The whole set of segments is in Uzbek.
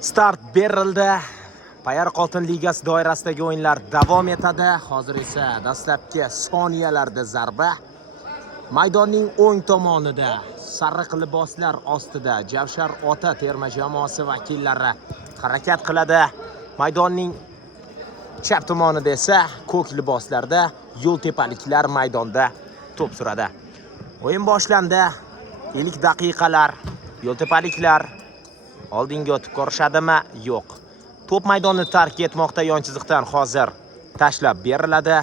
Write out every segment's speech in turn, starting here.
Start berildi. Payariq Oltin ligasi doirasidagi o'yinlar davom etadi. Hozir esa dastlabki soniyalarda zarba maydonning o'ng tomonida sariq liboslar ostida Javshar Ota terma jamoasi vakillari harakat qiladi. Maydonning chap tomonida esa ko'k liboslarda yo'ltepaliklar maydonda to'p suradi. O'yin boshlandi. İlk daqiqalar yo'ltepaliklar oldinga o'tib ko'rishadimi? Yo'q. To'p maydonni tark etmoqda yon chiziqdan hozir tashlab beriladi.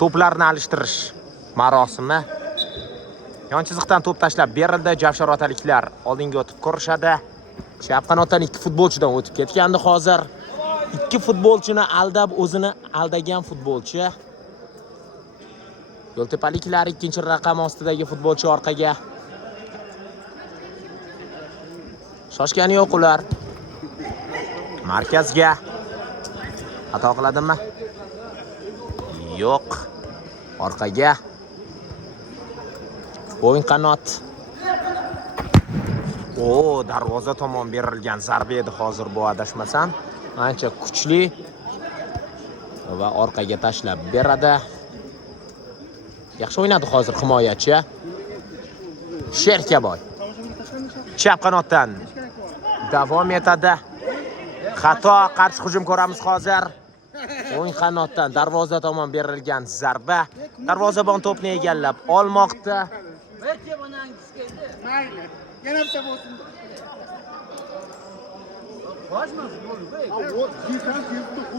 To'plarni alishtirish marosimi. Yon chiziqdan to'p tashlab berildi. Javshar Otaliklar oldinga o'tib ko'rishadi. Chap qanotdan ikki futbolchidan o'tib ketgandi hozir. Ikki futbolchini aldab o'zini aldagan futbolchi. Yo'ltepaliklar ikkinchi raqam ostidagi futbolchi orqaga. Shoshgani yo'q ular. Markazga xato qiladimi? Yo'q. Orqaga. O'yin qanot. Darvoza tomon berilgan zarba edi hozir bu adashmasam. Ancha kuchli va orqaga tashlab beradi. Yaxshi o'ynadi hozir himoyachi. Sherkaboy. Chap qanotdan davom etadi. Xato, qarshi hujum ko'ramiz hozir. O'ng qanotdan darvoza tomon berilgan zarba. Darvozabon to'pni egallab olmoqda. Mayli. Yana bitta bo'lsin.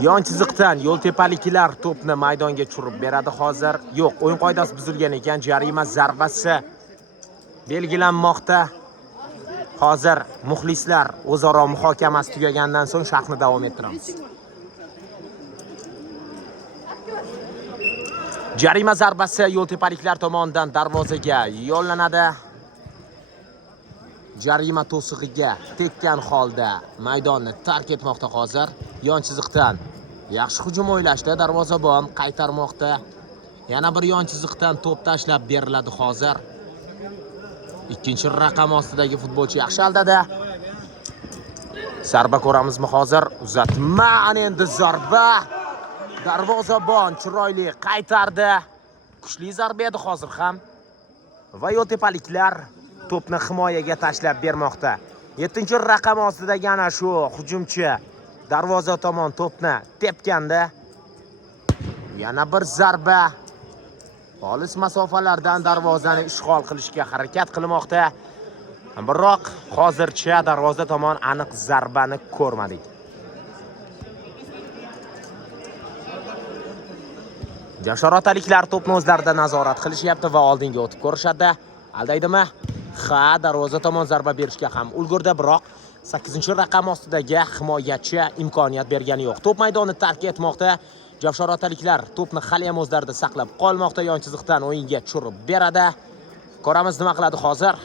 Yon chiziqdan yo'ltepaliklar to'pni maydonga tushirib beradi hozir. Yo'q, o'yin qoidasi buzilgan ekan. Jarima zarbasi belgilanmoqda. Hozir muxlislar o'zaro muhokamasi tugagandan so'ng sharhni davom ettiramiz. Jarima zarbasi yo'ltepaliklar tomonidan darvozaga yo'llanadi. Jarima to'sig'iga tekkan holda maydonni tark etmoqda hozir. Yon chiziqdan yaxshi hujum o'ylashda darvozabon qaytarmoqda. Yana bir yon chiziqdan to'p tashlab beriladi hozir. Ikkinchi raqam ostidagi futbolchi yaxshi aldadi. Zarba ko'ramizmi hozir? Uzatma, ana endi zarba. Darvozabon chiroyli qaytardi. Kuchli zarba edi hozir ham. Va yo'ltepaliklar to'pni himoyaga tashlab bermoqda. 7-raqam ostidagi ana shu hujumchi darvoza tomon to'pni tepganda. Yana bir zarba. Olis masofalardan darvozani ishg'ol qilishga harakat qilmoqda. Biroq hozircha darvoza tomon aniq zarbani ko'rmadik. Javshar Otaliklar to'pni o'zlarida nazorat qilishyapti va oldinga o'tib ko'rishadi. Aldaydimi? Ha, darvoza tomon zarba berishga ham ulgurdi, biroq 8-raqam ostidagi himoyachi imkoniyat bergani yo'q. To'p maydonni tark etmoqda. Javshar Otaliklar to'pni hali ham o'zlarida saqlab qolmoqda. Yon chiziqdan o'yinga tushirib beradi. Ko'ramiz nima qiladi hozir.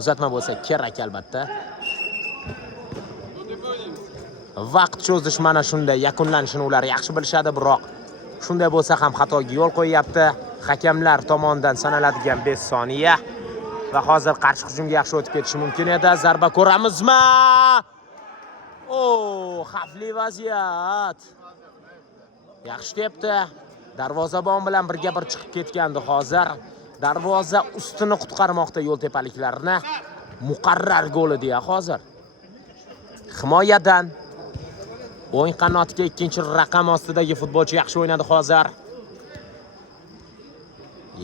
Uzatma bo'lsa kerak albatta. Vaqt cho'zish mana shunday yakunlanishini ular yaxshi bilishadi, biroq shunday bo'lsa ham xatoga yo'l qo'yapti. Hakamlar tomonidan sanaladigan 5 soniya va hozir qarshi hujumga yaxshi o'tib ketishi mumkin edi. Zarba ko'ramizmi? Xavfli vaziyat. Yaxshi tepdi. Darvozabon bilan birga bir chiqib ketgandi hozir. Darvoza ustini qutqarmoqda yo'ltepaliklarni. Muqarrar gol edi hozir. Himoyadan o'ng qanotga 2-raqam ostidagi futbolchi yaxshi o'ynadi hozir.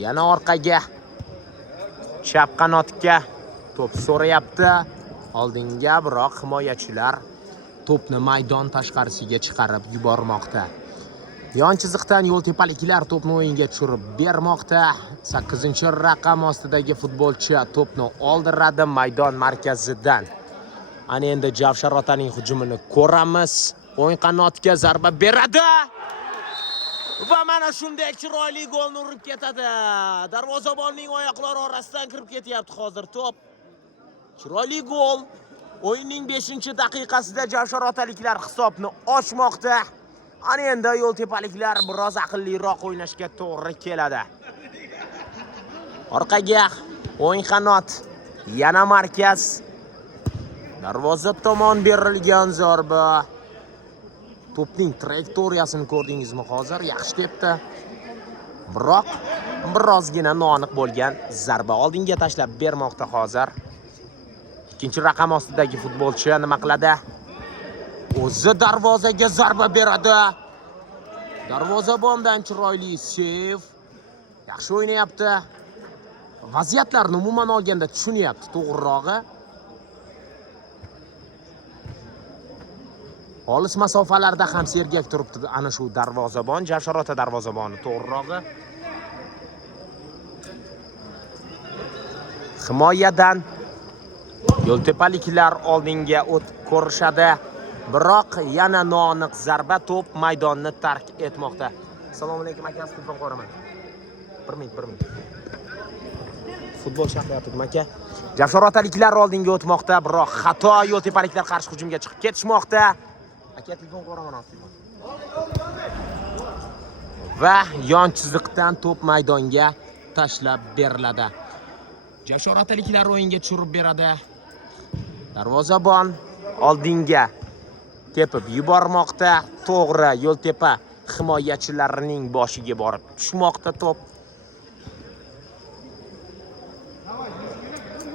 Yana orqaga chap qanotga to'p so'rayapti. Oldinga, biroq himoyachilar to'pni maydon tashqarisiga chiqarib yubormoqda. Yon chiziqdan yo'ltepaliklar to'pni o'yinga tushirib bermoqda. 8-raqam ostidagi futbolchi to'pni oldiradi maydon markazidan. Ana endi Javshar Otaning hujumini ko'ramiz. O'ng qanotga zarba beradi. Va mana shunday chiroyli golni urib ketadi. Darvozabonning oyoqlari orasidan kirib ketyapti hozir to'p. Chiroyli gol. O'yinning 5-daqiqasida Javshar Otaliklar hisobni ochmoqda. Ana endi yo'ltepaliklar biroz aqlliroq o'ynashga to'g'ri keladi. Orqaga o'ng qanot Yana markaz. Darvoza tomon berilgan zarba. To'pning trayektoriyasini ko'rdingizmi hozir? Yaxshi tepdi. Biroq birozgina noaniq bo'lgan zarba oldinga tashlab bermoqda hozir. Ikkinchi raqam ostidagi futbolchi nima qiladi? O'zi darvozaga zarba beradi. Darvozabondan chiroyli seyv. Yaxshi o'ynayapti. Vaziyatlarni umuman olganda tushunyapti, to'g'rirog'i. Olis masofalarda ham sergak turibdi ana shu darvozabon, Javshar ota darvozaboni, to'g'rirog'i. Himoyadan yo'ltepaliklar oldinga o'tib ko'rishadi. Biroq yana noaniq zarba to'p maydonni tark etmoqda. Assalomu alaykum aka, telefon qo'raman. 1 minut. Futbol shaqlayapti aka. Javshar otaliklar oldinga o'tmoqda, biroq xato, yo'ltepaliklar qarshi hujumga chiqib ketishmoqda. Aka, telefon qo'raman. Va yon chiziqdan to'p maydonga tashlab beriladi. Javshar otaliklar o'yinga tushirib beradi. Darvozabon oldinga tepib yubormoqda. To'g'ri, yo'ltepa himoyachilarining boshiga borib tushmoqda to'p.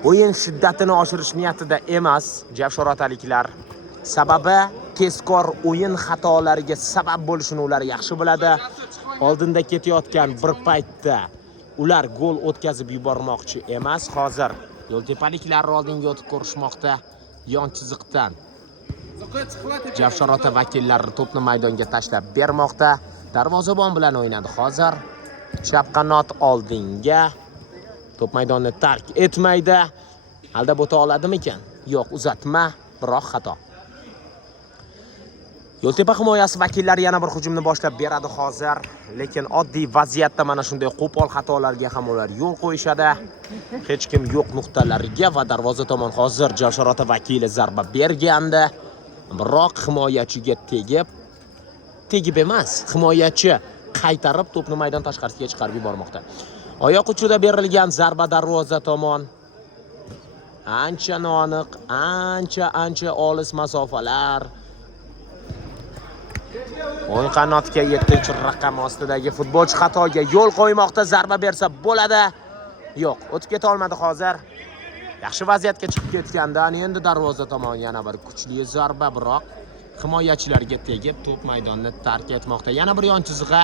O'yin shiddatini oshirish niyatida emas Javshar otaliklar. Sababi tezkor o'yin xatolariga sabab bo'lishini ular yaxshi biladi. Oldinda ketayotgan bir paytda ular gol o'tkazib yubormoqchi emas. Hozir yo'ltepaliklar oldinga o'tib ko'rishmoqda yon chiziqdan. Javshar ota vakillari to'pni maydonga tashlab bermoqda. Darvozabon bilan o'ynadi hozir. Chap qanot oldinga. To'p maydonni tark etmaydi. Aldab o'ta oladimi-ekan? Yo'q, uzatma, biroq xato. Yo'ltepa himoyasi vakillari yana bir hujumni boshlab beradi hozir, lekin oddiy vaziyatda mana shunday qo'pol xatolarga ham ular yo'l qo'yishadi. Hech kim yo'q nuqtalariga va darvoza tomon hozir Javshar ota vakili zarba bergandi. Biroq himoyachiga tegib emas, himoyachi qaytarib to'pni maydon tashqarisiga chiqarib yubormoqda. Oyoq uchida berilgan zarba darvoza tomon. Ancha noaniq, ancha olis masofalar. O'yin qanotga 7-raqam ostidagi futbolchi xatoga yo'l qo'ymoqda. Zarba bersa bo'ladi. Yo'q, o'tib keta olmadi hozir. Yaxshi vaziyatga chiqib ketgandan endi darvoza tomon yana bir kuchli zarba, biroq himoyachilarga tegib to'p maydonni tark etmoqda. Yana bir yon chizig'i.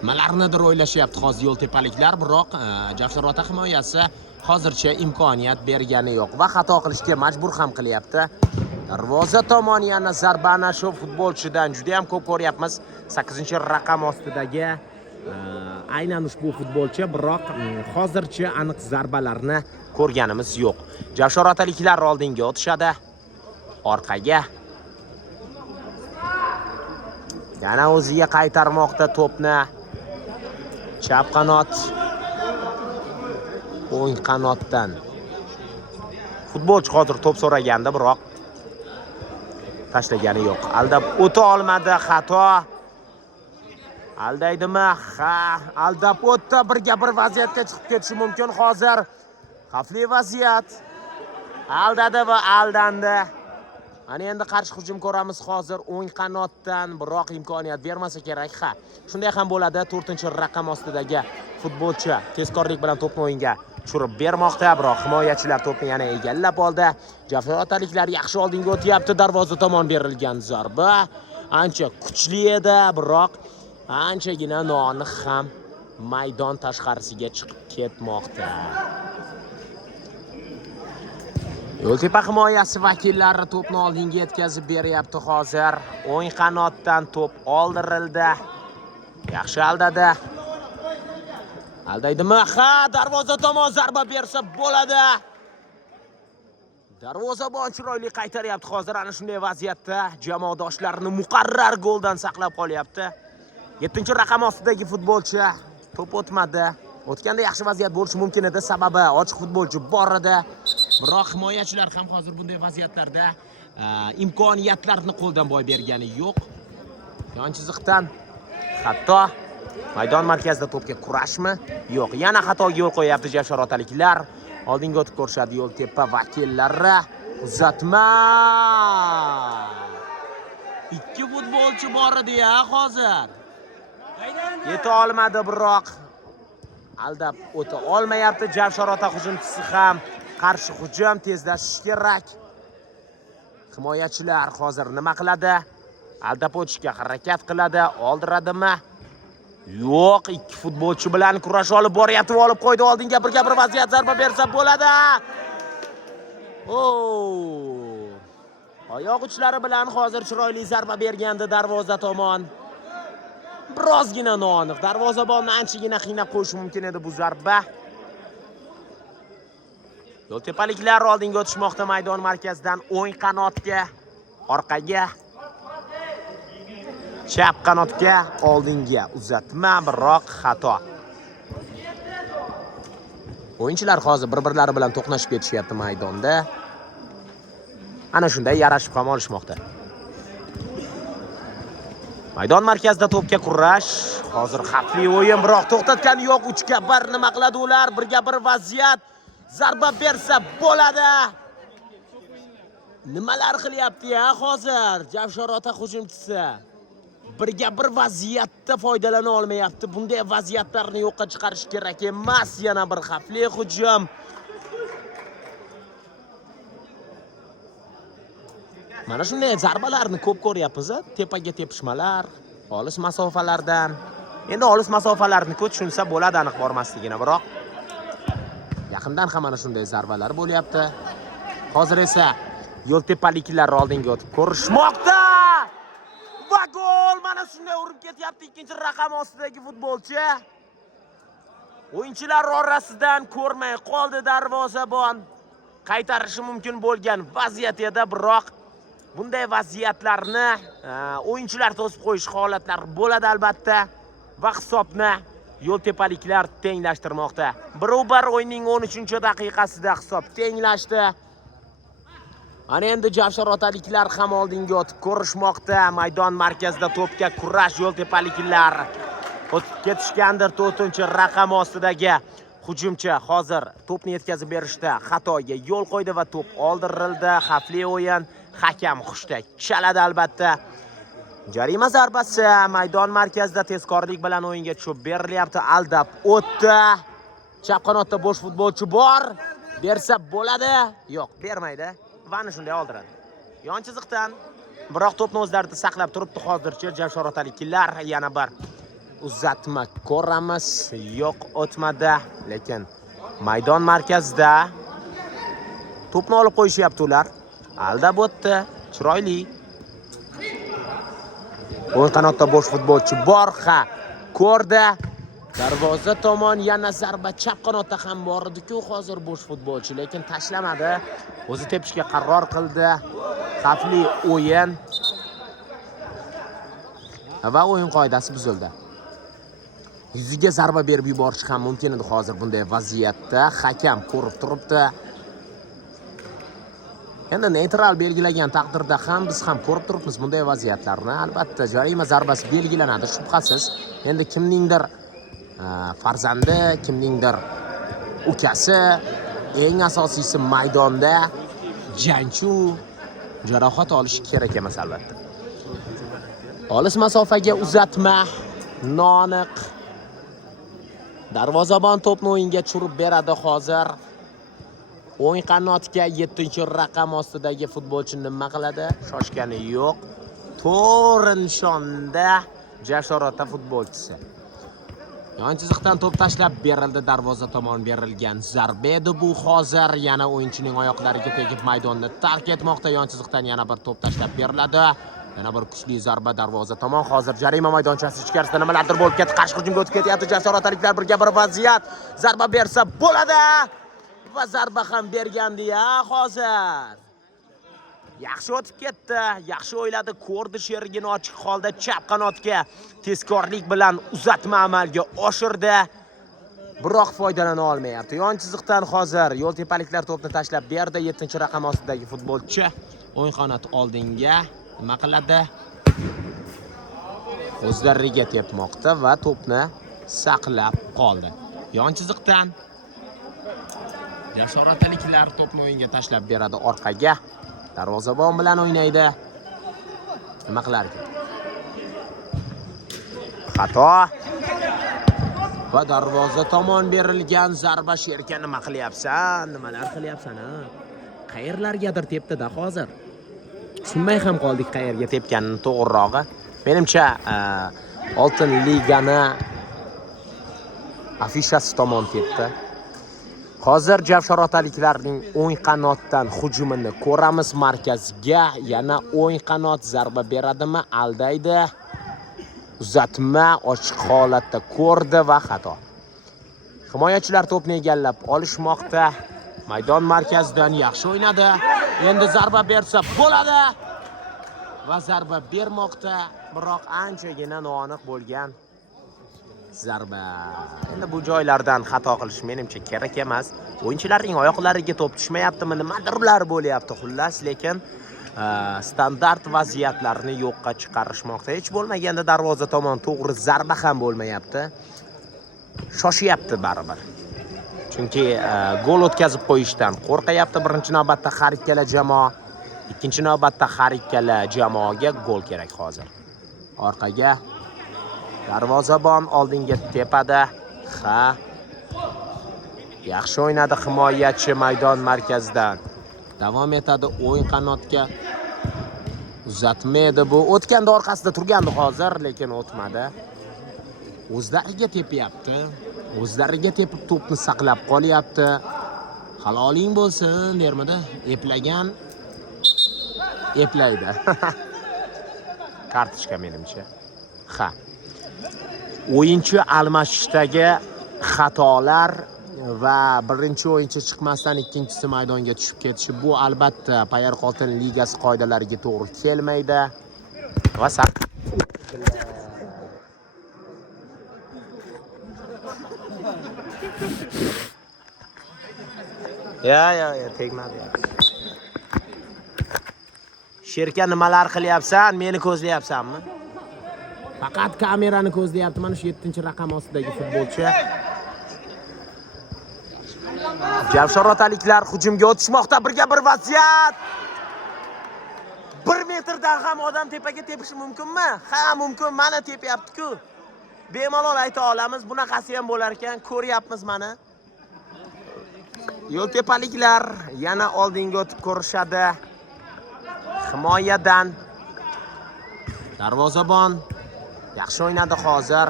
Nimalarnidir o'ylashyapti hozir yo'ltepaliklar, biroq Javshar ota himoyasi hozircha imkoniyat bergani yo'q va xato qilishga majbur ham qilyapti. Darvoza tomon yana zarbani shu futbolchidan juda ham ko'p ko'ryapmiz. 8-raqam ostidagi aynan ushbu futbolchi, biroq hozircha aniq zarbalarni ko'rganimiz yo'q. Javshar otaliklar oldinga o'tishadi. Orqaga. Yana o'ziga qaytarmoqda to'pni. Chap qanot. O'ng qanotdan. Futbolchi hozir to'p so'ragandi, biroq tashlagani yo'q. Aldab o'ta olmadi, xato. Aldaydimi? Ha, aldab o'tdi. Birga bir vaziyatga chiqib ketishi mumkin hozir. Xavfli vaziyat. Aldadi va aldandi. Mana endi qarshi hujum ko'ramiz hozir o'ng qanotdan, biroq imkoniyat bermasa kerak. Ha, shunday ham bo'ladi. 4-raqam ostidagi futbolchi tezkorlik bilan to'pni o'yinga tushirib bermoqda, biroq himoyachilar to'pni yana egallab oldi. Javshar otaliklar yaxshi oldinga o'tyapti. Darvoza tomon berilgan zarba ancha kuchli edi, biroq anchagina noaniq ham maydon tashqarisiga chiqib ketmoqda. Yo'ltepa himoyasi vakillari to'pni oldinga yetkazib beryapti hozir. O'ng qanotdan to'p oldirildi. Yaxshi aldadi. Aldaydimi? Ha, darvoza tomon zarba bersa bo'ladi. Darvozabon chiroyli qaytaryapti hozir. Ana shunday vaziyatda jamoadoshlarini muqarrar goldan saqlab qolyapti. 7-raqam ostidagi futbolchi to'p o'tmadi. O'tganda yaxshi vaziyat bo'lishi mumkin edi, sababi ochiq futbolchi bor edi. Biroq himoyachilar ham hozir bunday vaziyatlarda imkoniyatlarni qo'ldan boy bergani yo'q. Yon chiziqdan xato. Maydon markazida to'pga kurashmi? Yo'q. Yana xatoga yo'l qo'yapti Javshorotaliklar. Oldinga o'tib ko'rishadi yo'l tepa vakillari. Uzatma. Ikki futbolchi bor edi-ya hozir. Yeta olmadi biroq aldab o'ta olmayapti Javshorota hujumchisi ham. Qarshi hujum tezlashish kerak. Himoyachilar hozir nima qiladi? Aldab o'tishga harakat qiladi. Oldiradimi? Yo'q, ikki futbolchi bilan kurash olib boryapti. Olib qo'ydi oldinga bir vaziyat zarba bersa bo'ladi. Oyoq uchlari bilan hozir chiroyli zarba bergandi darvoza tomon. Birozgina noaniq. Darvozabonni anchagina qiynab qo'yish mumkin edi bu zarba. Yo'ltepaliklar oldinga o'tishmoqda maydon markazidan o'ng qanotga, orqaga, chap qanotga, oldinga uzatma, biroq xato. O'yinchilar hozir bir-birlari bilan to'qnashib ketishyapti maydonda. Ana shunday yarashib ham olishmoqda. Maydon markazida to'pga kurash. Hozir xavfli o'yin, biroq to'xtatgani yo'q. 3-1 nima qiladi ular? 1-1 vaziyat. Zarba bersa bo'ladi. Nimalar qilyapti-ya hozir Javshorota hujumchisi? 1-1 vaziyatda foydalana olmayapti. Bunday vaziyatlarni yo'qqa chiqarish kerak emas. Yana bir xavfli hujum. Mana shunday zarbalarni ko'p ko'ryapmiz. Tepaga tepishmalar, olis masofalardan. Endi olis masofalarni tushunsa bo'ladi aniq bormasligini, biroq yaqindan ham mana shunday zarbalar bo'lyapti. Hozir esa yo'ltepaliklar oldinga o'tib ko'rishmoqda. Va gol! Mana shunday urib ketyapti ikkinchi raqam ostidagi futbolchi. O'yinchilar orasidan ko'rmay qoldi darvozabon. Qaytarishi mumkin bo'lgan vaziyat edi, biroq bunday vaziyatlarni o'yinchilar to'sib qo'yish holatlari bo'ladi albatta va hisobni yo'ltepaliklar tenglashtirmoqda. 1-1 o'yinning 13-daqiqasida hisob tenglashdi. Ana endi Javshorotaliklar ham oldinga o'tib ko'rishmoqda. Maydon markazida to'pga kurash yo'ltepaliklar o'tib ketishgandir 4-raqam ostidagi hujumchi hozir to'pni yetkazib berishda xatoga yo'l qo'ydi va to'p oldirildi. Xavfli o'yin. Hakam hushtak chaladi albatta. Jarima zarbasi maydon markazida tezkorlik bilan o'yinga tushib berilyapti. Aldab o'tdi. Chap qanotda bo'sh futbolchi bor. Bersa bo'ladi. Yo'q, bermaydi. Va ana shunday oldiradi. Yon chiziqdan biroq to'pni o'zlarida saqlab turibdi hozircha Javshorotaliklar. Yana bir uzatma ko'ramiz. Yo'q, o'tmadi, lekin maydon markazida to'pni olib qo'yishyapti ular. Aldab o'tdi. Chiroyli. O'ng qanotda bo'sh futbolchi bor. Ko'rdi. Darvoza tomon yana zarba. Chap qanotda ham bor edi-ku hozir bo'sh futbolchi, lekin tashlamadi. O'zi tepishga qaror qildi. Xavfli o'yin. Va o'yin qoidasi buzildi. Yuziga zarba berib yuborish ham mumkin edi hozir bunday vaziyatda. Hakam ko'rib turibdi. Endi neytral belgilagan taqdirda ham biz ham ko'rib turibmiz bunday vaziyatlarni. Albatta jarima zarbasi belgilanadi, shubhasiz. Endi kimningdir farzandi, kimningdir ukasi, eng asosiysi maydonda jangchi jarohat olishi kerak emas albatta. Olis masofaga uzatma, noaniq. Darvozabon to'pni o'yinga tushirib beradi hozir. O'ng qanotga 7-raqam ostidagi futbolchi nima qiladi? Shoshgani yo'q. To'g'ri nishonda Javshorota futbolchisi. Yon chiziqdan to'p tashlab berildi, darvoza tomon berilgan zarba edi bu hozir. Yana o'yinchining oyoqlariga tegib maydonni tark etmoqda. Yon chiziqdan yana bir to'p tashlab beriladi. Yana bir kuchli zarba darvoza tomon. Hozir jarima maydonchasi ichkarisida nimalardir bo'lib ketdi. Qarshi hujumga o'tib ketyapti Javshorotaliklar. 1-1 vaziyat. Zarba bersa bo'ladi. Va zarba ham bergandi-ya hozir. Yaxshi o'tib ketdi, yaxshi o'yladi, ko'rdi sherigini ochiq holda chap qanotga tezkorlik bilan uzatma amalga oshirdi. Biroq foydalana olmayapti. Yon chiziqdan hozir yo'ltepaliklar to'pni tashlab berdi. 7-raqam ostidagi futbolchi o'ng qanot oldinga nima qiladi? o'zlariga tepmoqda va to'pni saqlab qoldi. Yon chiziqdan Jasoratliklar to'pni o'yinga tashlab beradi orqaga. Darvozabon bilan o'ynaydi. Nima qilarkan? Xato. Va darvoza tomon berilgan zarba. Sherka nima qilyapsan? Nimalar qilyapsan, ha? Qayerlargadir tepdi-da hozir. Tushunmay ham qoldik qayerga tepganini to'g'rirog'i. Menimcha Oltin ligani afishasi tomon tepdi. Hozir Javsharotaliklarning o'ng qanotdan hujumini ko'ramiz. Markazga yana o'ng qanot zarba beradimi? Aldaydi. Uzatma ochiq holatda ko'rdi va xato. Himoyachilar to'pni egallab olishmoqda. Maydon markazidan yaxshi o'ynadi. Endi zarba bersa bo'ladi. Va zarba bermoqda, biroq anchagina noaniq bo'lgan zarba. Endi bu joylardan xato qilish menimcha kerak emas. O'yinchilarning oyoqlariga to'p tushmayaptimi, nimadirlar bo'lyapti xullas, lekin standart vaziyatlarni yo'qqa chiqarishmoqda. Hech bo'lmaganda darvoza tomon to'g'ri zarba ham bo'lmayapti. Shoshyapti baribir. Chunki gol o'tkazib qo'yishdan qo'rqayapti birinchi navbatda har ikkala jamoa. Ikkinchi navbatda har ikkala jamoaga gol kerak hozir. Orqaga darvozabon oldinga tepadi. Ha. Yaxshi o'ynadi himoyachi maydon markazidan. Davom etadi o'ng qanotga. Uzatma edi bu. O'tganda orqasida turgandi hozir, lekin o'tmadi. O'zlariga tepyapti. O'zlariga tepib to'pni saqlab qolyapti. Haloling bo'lsin, dermidi? Eplagan eplaydi. Kartochka menimcha. Ha. O'yinchi almashishdagi xatolar va birinchi o'yinchi chiqmasdan ikkinchisi maydonga tushib ketishi bu albatta Payariq Oltin ligasi qoidalariga to'g'ri kelmaydi. Va Ya, tegmadi. Sherka nimalar qilyapsan? Meni ko'zlayapsanmi? Faqat kamerani ko'zlayapti. Mana shu 7-raqam ostidagi futbolchi. Javsharotaliklar hujumga o'tishmoqda. Birga bir vaziyat. 1 metrdan ham odam tepaga tepishi mumkinmi? Ha, mumkin. Mana tepyapti-ku. Bemalol ayta olamiz. Bunaqasi ham bo'lar ekan. Ko'ryapmiz mana. Yo'ltepaliklar yana oldinga o'tib ko'rishadi. Himoyadan darvozabon yaxshi o'ynadi hozir.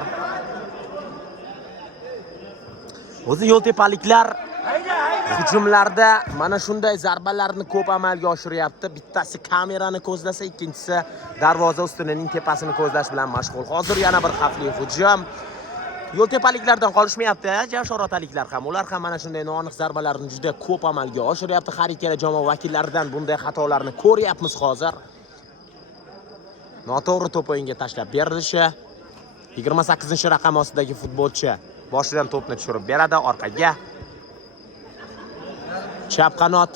O'zi yo'ltepaliklar hujumlarda mana shunday zarbalarni ko'p amalga oshiryapti. Bittasi kamerani ko'zlasa, ikkinchisi darvoza ustunining tepasini ko'zlash bilan mashg'ul. Hozir yana bir xavfli hujum. Yo'ltepaliklardan qolishmayapti, Javsharotaliklar ham. Ular ham mana shunday noaniq zarbalarni juda ko'p amalga oshiryapti. Har ikkala jamoa vakillaridan bunday xatolarni ko'ryapmiz hozir. Noto'g'ri to'p o'yinga tashlab berilishi. 28-raqam ostidagi futbolchi boshidan to'pni tushirib beradi orqaga. Chap qanot.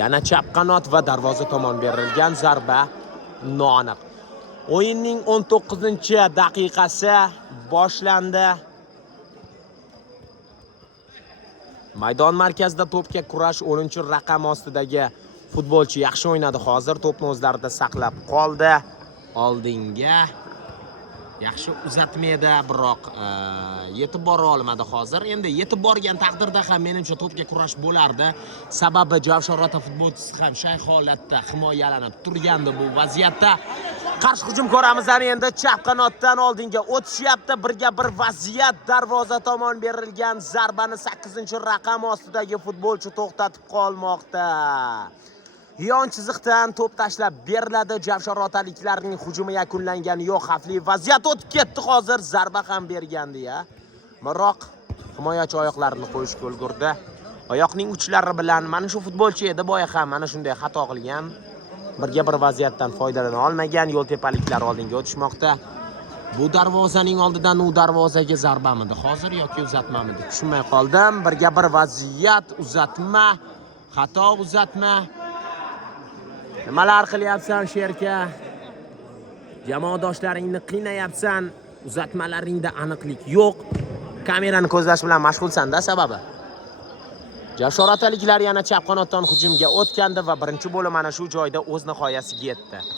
Yana chap qanot va darvoza tomon berilgan zarba noaniq. O'yinning 19-daqiqasi boshlandi. Maydon markazida to'pga kurash 10-raqam ostidagi futbolchi yaxshi o'ynadi hozir. To'pni o'zlarida saqlab qoldi. Oldinga yaxshi uzatma edi, biroq yetib bora olmadi hozir. Endi yetib borgan taqdirda ham menimcha to'pga kurash bo'lardi. Sababi Javsharota futbolchisi ham shay holatda himoyalanib turgandi bu vaziyatda. Qarshi hujum ko'ramiz endi. Chap qanotdan oldinga o'tishyapti. Birga bir vaziyat. Darvoza tomon berilgan zarbani 8-raqam ostidagi futbolchi to'xtatib qolmoqda. Yon chiziqdan to'p tashlab beriladi. Javsharotaliklarning hujumi yakunlangan. Yo'q, xavfli vaziyat o'tib ketdi hozir. Zarba ham bergandi-ya. Biroq himoyachi oyoqlarini qo'yishga ulgurdi. Oyoqning uchlari bilan mana shu futbolchi edi boya ham mana shunday xato qilgan. Birga bir vaziyatdan foydalana olmagan. Yo'ltepaliklar oldinga o'tishmoqda. Bu darvozaning oldidan u darvozaga zarbamidi hozir yoki uzatmamidi? Tushunmay qoldim. Birga bir vaziyat, uzatma, xato uzatma. Nimalar qilyapsan Sherka? Jamoadoshlaringni qiynayapsan, uzatmalaringda aniqlik yo'q. Kamerani ko'zlash bilan mashg'ulsan-da sababi. Jashoratliklar yana chap qanotdan hujumga o'tgandi va birinchi bo'lim mana shu joyda o'z nihoyasiga yetdi.